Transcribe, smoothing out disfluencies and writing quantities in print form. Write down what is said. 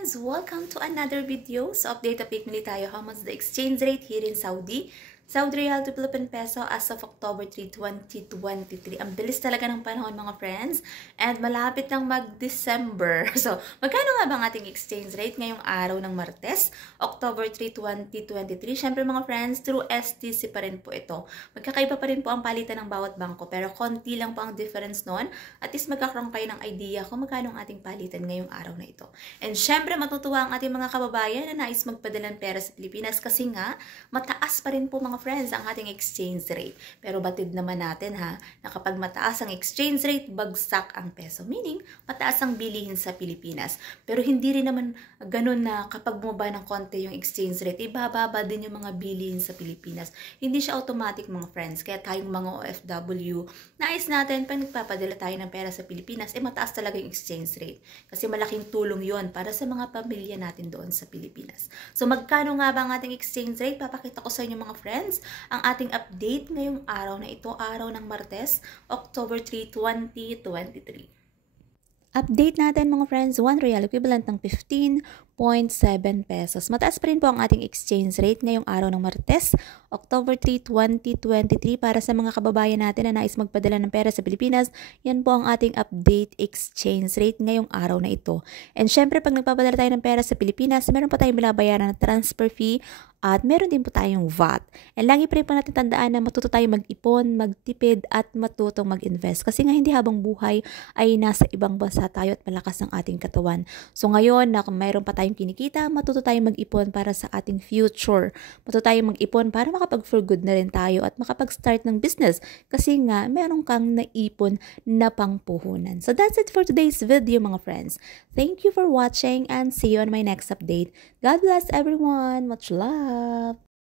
friends! Welcome to another video. So update muli tayo how much the exchange rate here in Saudi. Saudi Riyal to Philippine Peso as of October 3, 2023. Ang bilis talaga ng panahon mga friends. And malapit nang mag-December. So, magkano nga ba ang ating exchange rate ngayong araw ng Martes, October 3, 2023? Siyempre mga friends, through STC pa rin po ito. Magkakaiba pa rin po ang palitan ng bawat bangko. Pero konti lang po ang difference noon. At least magkakaroon kayo ng idea kung magkano ang ating palitan ngayong araw na ito. And siyempre matutuwa ang ating mga kababayan na nais magpadala ng pera sa Pilipinas kasi nga mataas pa rin po mga friends ang ating exchange rate. Pero batid naman natin na kapag mataas ang exchange rate, bagsak ang peso. Meaning, mataas ang bilihin sa Pilipinas. Pero hindi rin naman ganun na kapag bumaba ng konti yung exchange rate, ibababa din yung mga bilihin sa Pilipinas. Hindi siya automatic mga friends. Kaya tayong mga OFW, nais natin pag nagpapadala tayo ng pera sa Pilipinas, mataas talaga yung exchange rate. Kasi malaking tulong yon para sa mga pamilya natin doon sa Pilipinas. So magkano nga ba ang ating exchange rate? Papakita ko sa inyo mga friends ang ating update ngayong araw na ito, araw ng Martes, October 3, 2023. Update natin mga friends, 1 real equivalent ng 15.7 pesos. Mataas pa rin po ang ating exchange rate ngayong araw ng Martes, October 3, 2023 para sa mga kababayan natin na nais magpadala ng pera sa Pilipinas. Yan po ang ating update exchange rate ngayong araw na ito. And syempre pag nagpapadala tayo ng pera sa Pilipinas, meron pa tayong binabayaran na transfer fee at meron din po tayong VAT. And lagi pa rin po natin tandaan na matuto tayong mag-ipon, magtipid at matutong mag-invest. Kasi nga hindi habang buhay ay nasa ibang bansa tayo at malakas ang ating katawan. So ngayon na mayroon pa tayong kinikita, matuto tayong mag-ipon para sa ating future. Matuto tayong mag-ipon para makapag-for good na rin tayo at makapag-start ng business. Kasi nga meron kang naipon na pangpuhunan. So that's it for today's video mga friends. Thank you for watching and see you on my next update. God bless everyone. Much love.